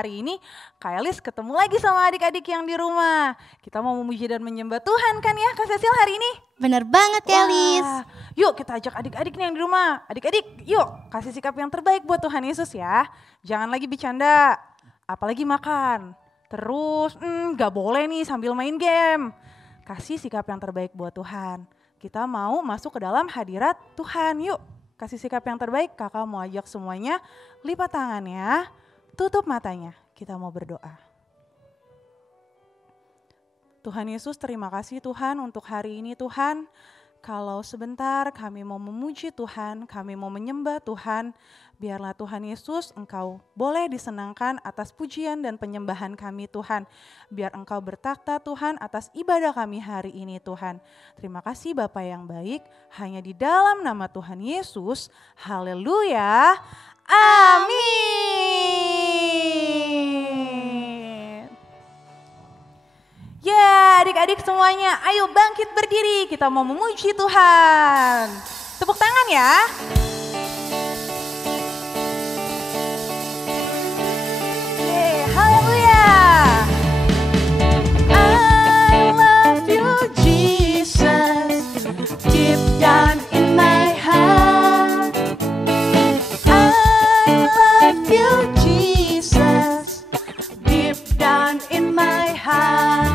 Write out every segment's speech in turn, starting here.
hari ini Kak Elis ketemu lagi sama adik-adik yang di rumah. Kita mau memuji dan menyembah Tuhan kan ya Kak Cecil hari ini? Bener banget Kak Elis. Yuk kita ajak adik-adik nih yang di rumah. Adik-adik yuk kasih sikap yang terbaik buat Tuhan Yesus ya. Jangan lagi bercanda, apalagi makan. Terus gak boleh nih sambil main game. Kasih sikap yang terbaik buat Tuhan. Kita mau masuk ke dalam hadirat Tuhan. Yuk kasih sikap yang terbaik. Kakak mau ajak semuanya lipat tangannya, tutup matanya. Kita mau berdoa. Tuhan Yesus, terima kasih Tuhan untuk hari ini Tuhan. Kalau sebentar kami mau memuji Tuhan, kami mau menyembah Tuhan, biarlah Tuhan Yesus Engkau boleh disenangkan atas pujian dan penyembahan kami Tuhan. Biar Engkau bertakhta Tuhan atas ibadah kami hari ini Tuhan. Terima kasih Bapa yang baik, hanya di dalam nama Tuhan Yesus, haleluya, amin. Ya adik-adik semuanya, ayo bangkit berdiri, kita mau memuji Tuhan. Tepuk tangan ya. Haleluya. I love you Jesus, deep down in my heart. I love you Jesus, deep down in my heart.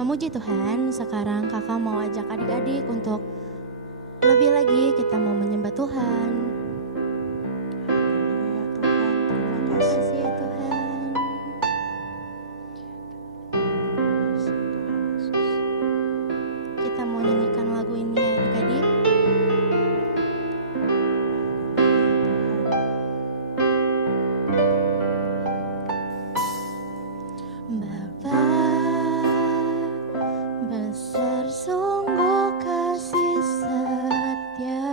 Memuji Tuhan, sekarang kakak mau ajak adik-adik untuk lebih lagi kita mau menyembah Tuhan. Terima kasih ya Tuhan. Kita mau nyanyikan lagu ini ya adik-adik. Besar sungguh kasih setiamu.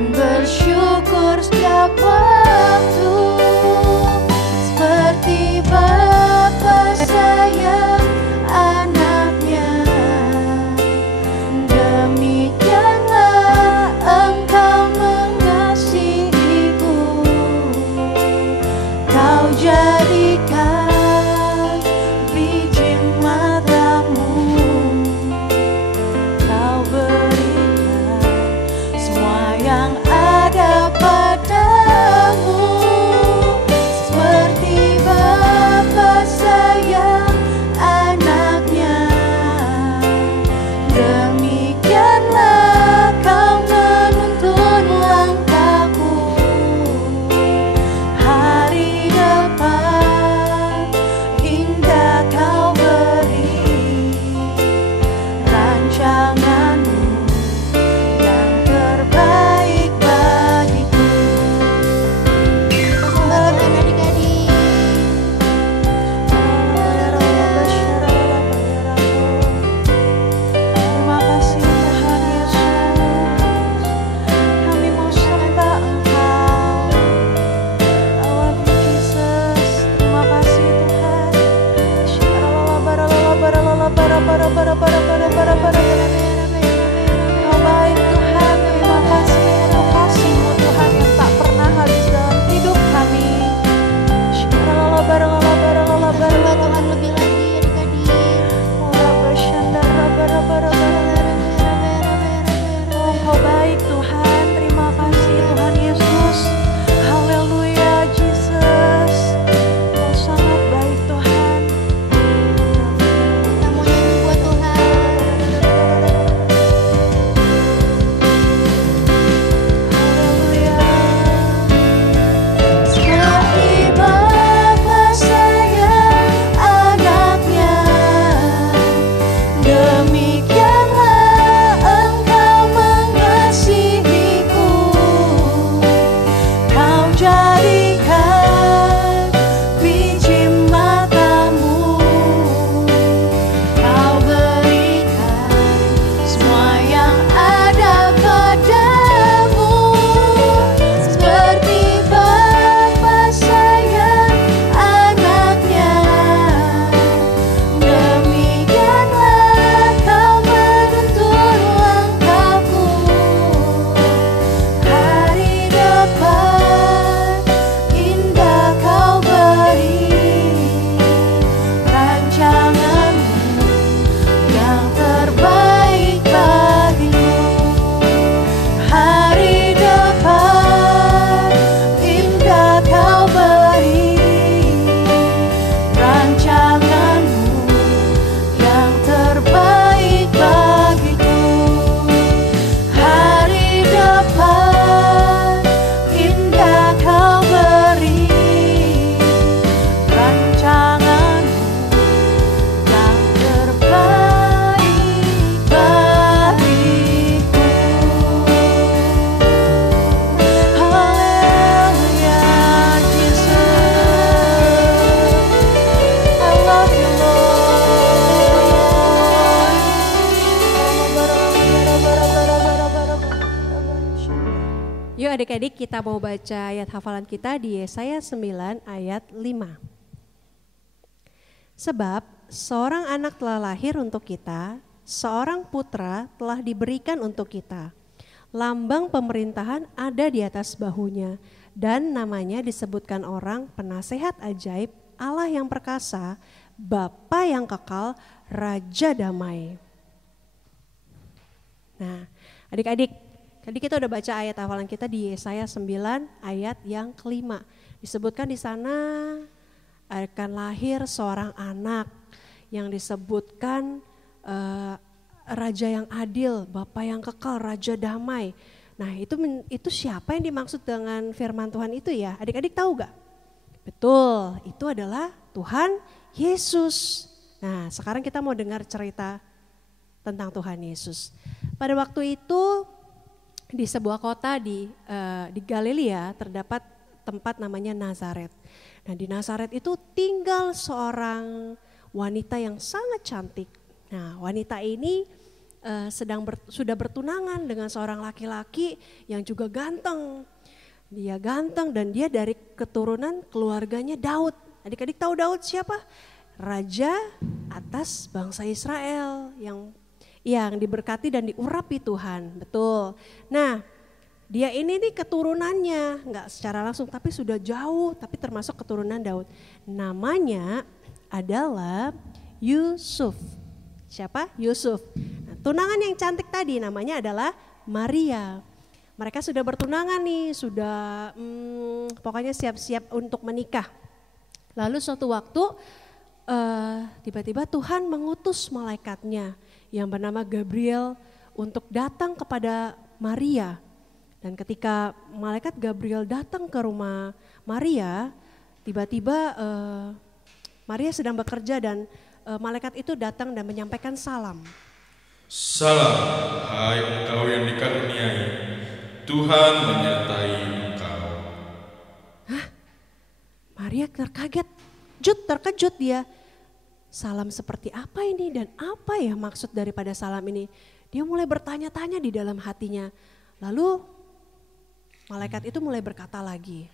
dan bersyukur setiap waktu, seperti Bapa sayang anaknya, demikianlah Engkau mengasihiku. Kau jadikan biji matamu, Kau berikan semua yang ada padamu, seperti Bapa sayang anaknya, demikianlah Kau menuntun langkahku. Hari depan indah Kau beri, rancanganmu yang terbaik bagiku. Bagaimana adik-adik? Terima kasih Tuhan Yesus, kami mau sembah Engkau. I love you Jesus, terima kasih Tuhan. Kau baik Tuhan, terima kasih untuk kasih-Mu Tuhan yang tak pernah habis dalam hidup kami. Sembah Tuhan lebih lagi adik-adik. Oh, Kau baik Tuhan, terima kasih Tuhan Yesus. Haleluya Jesus, Kau sangat baik Tuhan. Kita mau nyanyi buat Tuhan. Haleluya. Seperti Bapa sayang anaknya, demikianlah Engkau mengasihiku. Kau jadikan biji matamu, Kau berikan semua yang ada padamu, seperti Bapa sayang anaknya, demikianlah Kau menuntun langkahku. Hari depan indah Kau beri, rancanganmu yang terbaik bagiku. Hari depan indah Kau beri, rancanganmu yang terbaik bagiku. Hari depan indah Kau beri, rancanganmu yang terbaik bagiku. Haleluya Jesus, I love you Lord. Yuk adik-adik, kita mau baca ayat hafalan kita di Yesaya 9 ayat 5. Sebab seorang anak telah lahir untuk kita, seorang putra telah diberikan untuk kita. Lambang pemerintahan ada di atas bahunya, dan namanya disebutkan orang penasehat ajaib, Allah yang perkasa, Bapa yang kekal, Raja damai. Nah, adik-adik, tadi kita udah baca ayat hafalan kita di Yesaya 9 ayat yang kelima. Disebutkan di sana akan lahir seorang anak yang disebutkan Raja yang adil, Bapa yang kekal, Raja damai. Nah, itu siapa yang dimaksud dengan firman Tuhan itu ya? Adik-adik tahu gak? Betul, itu adalah Tuhan Yesus. Nah, sekarang kita mau dengar cerita tentang Tuhan Yesus. Pada waktu itu di sebuah kota di Galilea terdapat tempat namanya Nazaret. Nah, di Nazaret itu tinggal seorang wanita yang sangat cantik. Nah, wanita ini sudah bertunangan dengan seorang laki-laki yang juga ganteng. Dia ganteng dan dia dari keturunan keluarganya Daud. Adik-adik tahu Daud siapa? Raja atas bangsa Israel yang diberkati dan diurapi Tuhan, betul. Nah, dia ini nih keturunannya, nggak secara langsung tapi sudah jauh, tapi termasuk keturunan Daud. Namanya adalah Yusuf. Siapa? Yusuf. Nah, tunangan yang cantik tadi namanya adalah Maria. Mereka sudah bertunangan nih, sudah pokoknya siap-siap untuk menikah. Lalu suatu waktu tiba-tiba Tuhan mengutus malaikatnya yang bernama Gabriel untuk datang kepada Maria. Dan ketika malaikat Gabriel datang ke rumah Maria, tiba-tiba Maria sedang bekerja dan malaikat itu datang dan menyampaikan salam. Salam, hai engkau yang dikaruniai, Tuhan menyertai engkau. Hah? Maria terkejut dia. Salam seperti apa ini dan apa ya maksud daripada salam ini? Dia mulai bertanya-tanya di dalam hatinya. Lalu malaikat itu mulai berkata lagi.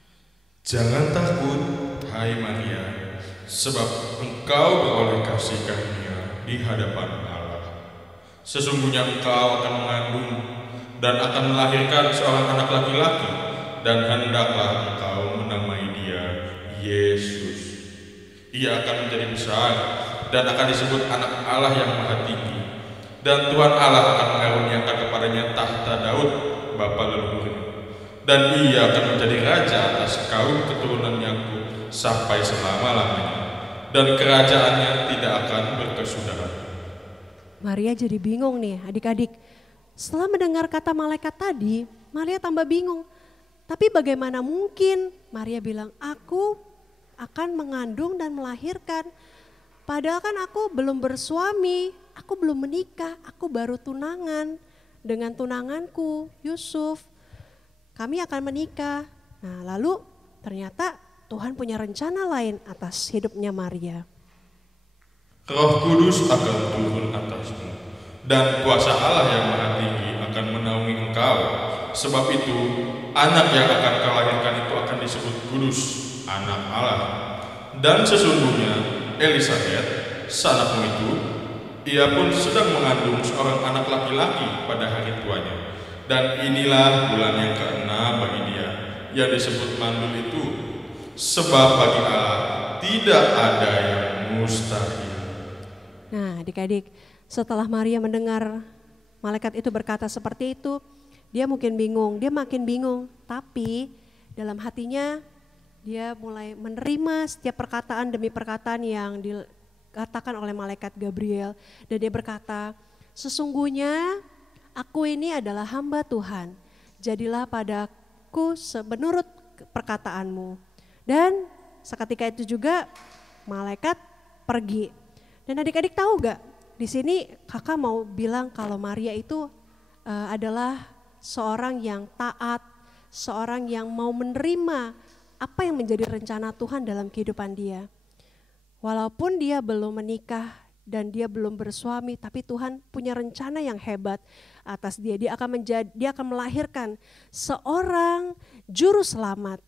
Jangan takut, hai Maria, sebab engkau beroleh kasih karunia di hadapan Allah. Sesungguhnya engkau akan mengandung dan akan melahirkan seorang anak laki-laki, dan hendaklah engkau menamai dia Yesus. Ia akan menjadi besar dan akan disebut anak Allah yang maha tinggi. Dan Tuhan Allah akan mengaruniakan kepadanya tahta Daud, bapa leluhurnya. Dan ia akan menjadi raja atas kaum keturunan Yakub sampai selama-lamanya. Dan kerajaannya tidak akan berkesudahan. Maria jadi bingung nih adik-adik. Setelah mendengar kata malaikat tadi, Maria tambah bingung. Tapi bagaimana mungkin? Maria bilang, aku akan mengandung dan melahirkan. Padahal kan aku belum bersuami, aku belum menikah, aku baru tunangan dengan tunanganku Yusuf. Kami akan menikah. Nah, lalu ternyata Tuhan punya rencana lain atas hidupnya Maria. Roh Kudus akan turun atasmu, dan kuasa Allah yang maha tinggi akan menaungi engkau. Sebab itu, anak yang akan kau lahirkan itu akan disebut kudus, anak Allah. Dan sesungguhnya Elisabet, sanakmu itu, ia pun sedang mengandung seorang anak laki-laki pada hari tuanya. Dan inilah bulan yang ke-6 bagi dia, yang disebut mandul itu. Sebab bagi Allah tidak ada yang mustahil. Nah adik-adik, setelah Maria mendengar malaikat itu berkata seperti itu, dia makin bingung. Tapi dalam hatinya dia mulai menerima setiap perkataan demi perkataan yang dikatakan oleh malaikat Gabriel. Dan dia berkata, sesungguhnya aku ini adalah hamba Tuhan, jadilah padaku menurut perkataanmu. Dan seketika itu juga malaikat pergi. Dan adik-adik tahu gak, di sini kakak mau bilang kalau Maria itu adalah seorang yang taat, seorang yang mau menerima apa yang menjadi rencana Tuhan dalam kehidupan dia. Walaupun dia belum menikah dan dia belum bersuami, tapi Tuhan punya rencana yang hebat atas dia. Dia akan melahirkan seorang juru selamat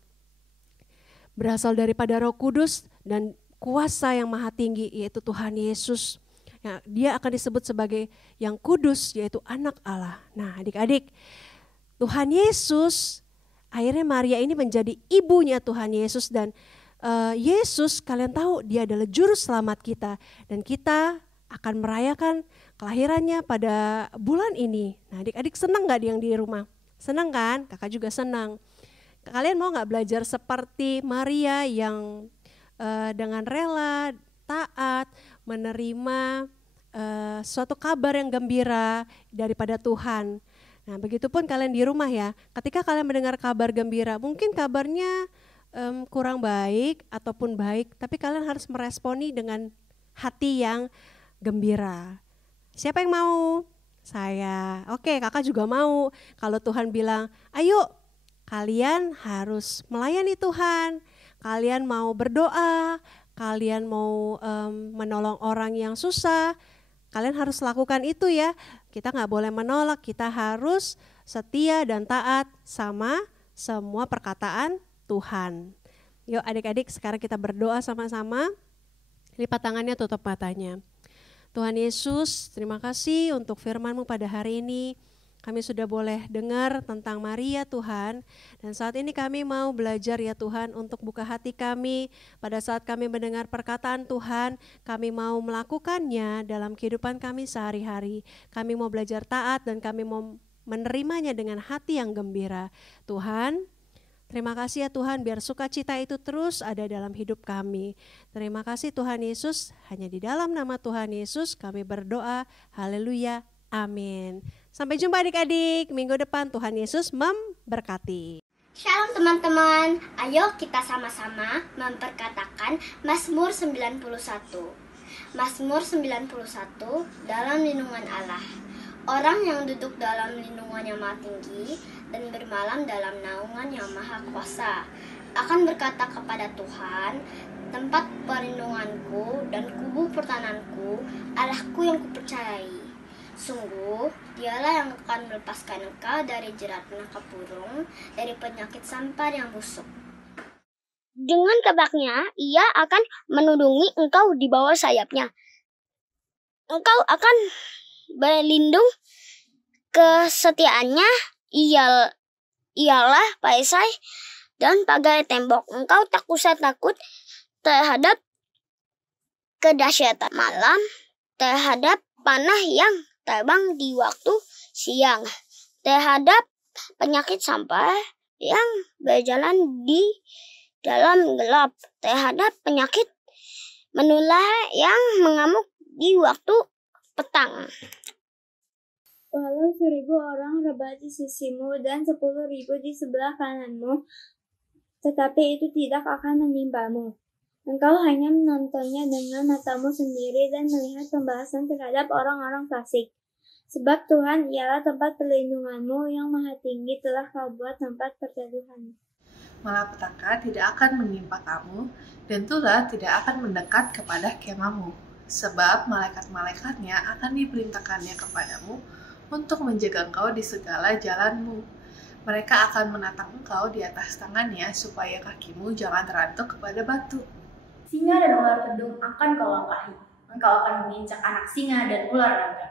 berasal daripada Roh Kudus dan kuasa yang maha tinggi, yaitu Tuhan Yesus. Ya, dia akan disebut sebagai yang kudus, yaitu anak Allah. Nah adik-adik, Tuhan Yesus, akhirnya Maria ini menjadi ibunya Tuhan Yesus. Dan Yesus, kalian tahu dia adalah juru selamat kita. Dan kita akan merayakan kelahirannya pada bulan ini. Nah adik-adik senang gak yang di rumah? Senang kan? Kakak juga senang. Kalian mau gak belajar seperti Maria yang dengan rela, taat, menerima suatu kabar yang gembira daripada Tuhan. Nah begitupun kalian di rumah ya, ketika kalian mendengar kabar gembira, mungkin kabarnya kurang baik ataupun baik, tapi kalian harus meresponi dengan hati yang gembira. Siapa yang mau? Saya. Oke, kakak juga mau. Kalau Tuhan bilang, ayo kalian harus melayani Tuhan, kalian mau berdoa, kalian mau menolong orang yang susah, kalian harus lakukan itu ya. Kita nggak boleh menolak, kita harus setia dan taat sama semua perkataan Tuhan. Yuk adik-adik, sekarang kita berdoa sama-sama. Lipat tangannya, tutup matanya. Tuhan Yesus, terima kasih untuk firman-Mu pada hari ini. Kami sudah boleh dengar tentang Maria Tuhan, dan saat ini kami mau belajar ya Tuhan untuk buka hati kami. Pada saat kami mendengar perkataan Tuhan, kami mau melakukannya dalam kehidupan kami sehari-hari. Kami mau belajar taat dan kami mau menerimanya dengan hati yang gembira. Tuhan, terima kasih ya Tuhan, biar sukacita itu terus ada dalam hidup kami. Terima kasih Tuhan Yesus, hanya di dalam nama Tuhan Yesus kami berdoa. Haleluya, amin. Sampai jumpa adik-adik, minggu depan Tuhan Yesus memberkati. Shalom teman-teman, ayo kita sama-sama memperkatakan Mazmur 91. Mazmur 91 dalam lindungan Allah. Orang yang duduk dalam lindungan yang maha tinggi dan bermalam dalam naungan yang maha kuasa akan berkata kepada Tuhan, tempat perlindunganku dan kubu pertananku, Allahku yang kupercayai. Sungguh, dialah yang akan melepaskan engkau dari jerat penangkap burung, dari penyakit sampar yang busuk. Dengan kebaknya, ia akan melindungi engkau di bawah sayapnya. Engkau akan berlindung, kesetiaannya ialah perisai dan pagar tembok. Engkau tak usah takut terhadap kedahsyatan malam, terhadap panah yang terbang di waktu siang, terhadap penyakit sampar yang berjalan di dalam gelap, terhadap penyakit menular yang mengamuk di waktu petang. Walau 1.000 orang rebah di sisimu dan 10.000 di sebelah kananmu, tetapi itu tidak akan menimpamu. Engkau hanya menontonnya dengan matamu sendiri dan melihat pembalasan terhadap orang-orang fasik. Sebab Tuhan ialah tempat perlindunganmu, yang maha tinggi telah kau buat tempat perteduhanmu. Malapetaka tidak akan menimpa kamu, dan tulah tidak akan mendekat kepada kemahmu. Sebab malaikat-malaikatnya akan diperintahkannya kepadamu untuk menjaga engkau di segala jalanmu. Mereka akan menatang engkau di atas tangannya, supaya kakimu jangan terantuk kepada batu. Singa dan ular tedung akan kau langkahi. Engkau akan menginjak anak singa dan ular naga.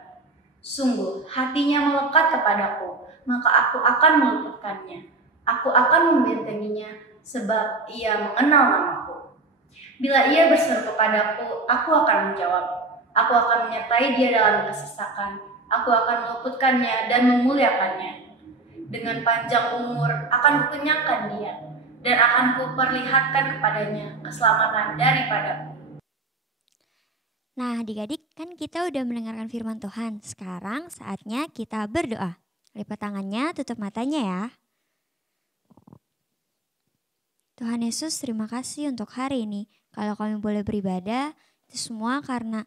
Sungguh, hatinya melekat kepadaku, maka aku akan meluputkannya. Aku akan membentenginya, sebab ia mengenal namaku. Bila ia berseru kepadaku, aku akan menjawab. Aku akan menyertai dia dalam kesesakan. Aku akan meluputkannya dan memuliakannya. Dengan panjang umur akan kukenyangkan dia, dan akan kuperlihatkan kepadanya keselamatan daripadaku. Nah adik-adik, kan kita udah mendengarkan firman Tuhan. Sekarang saatnya kita berdoa. Lipat tangannya, tutup matanya ya. Tuhan Yesus, terima kasih untuk hari ini. Kalau kami boleh beribadah, itu semua karena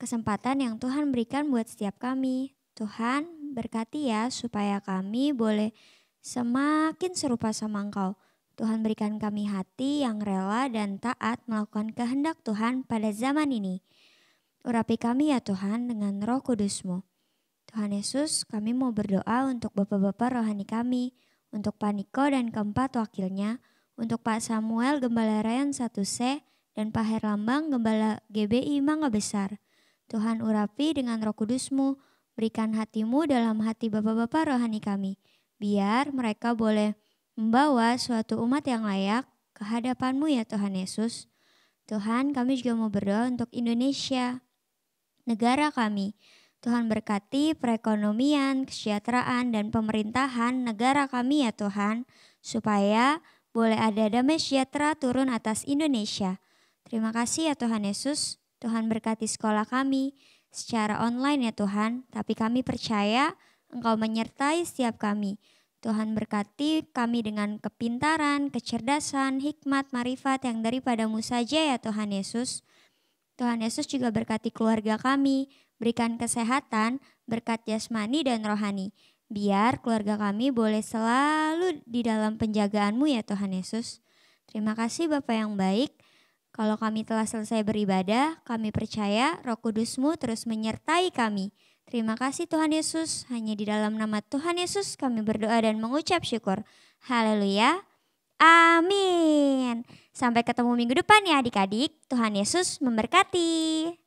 kesempatan yang Tuhan berikan buat setiap kami. Tuhan berkati ya, supaya kami boleh semakin serupa sama Engkau. Tuhan berikan kami hati yang rela dan taat melakukan kehendak Tuhan pada zaman ini. Urapi kami ya Tuhan dengan Roh Kudus-Mu. Tuhan Yesus, kami mau berdoa untuk Bapak-Bapak rohani kami, untuk Pak Niko dan keempat wakilnya, untuk Pak Samuel Gembala Rayon 1C, dan Pak Herlambang Gembala GBI Mangga Besar. Tuhan urapi dengan Roh Kudus-Mu, berikan hati-Mu dalam hati Bapak-Bapak rohani kami, biar mereka boleh membawa suatu umat yang layak ke hadapan-Mu ya Tuhan Yesus. Tuhan, kami juga mau berdoa untuk Indonesia, negara kami. Tuhan berkati perekonomian, kesejahteraan, dan pemerintahan negara kami ya Tuhan, supaya boleh ada damai sejahtera turun atas Indonesia. Terima kasih ya Tuhan Yesus. Tuhan berkati sekolah kami secara online ya Tuhan, tapi kami percaya Engkau menyertai setiap kami. Tuhan berkati kami dengan kepintaran, kecerdasan, hikmat, marifat yang daripada-Mu saja ya Tuhan Yesus. Tuhan Yesus juga berkati keluarga kami, berikan kesehatan, berkat jasmani dan rohani. Biar keluarga kami boleh selalu di dalam penjagaan-Mu ya Tuhan Yesus. Terima kasih Bapa yang baik. Kalau kami telah selesai beribadah, kami percaya Roh Kudus-Mu terus menyertai kami. Terima kasih Tuhan Yesus, hanya di dalam nama Tuhan Yesus kami berdoa dan mengucap syukur. Haleluya. Amin. Sampai ketemu minggu depan ya adik-adik. Tuhan Yesus memberkati.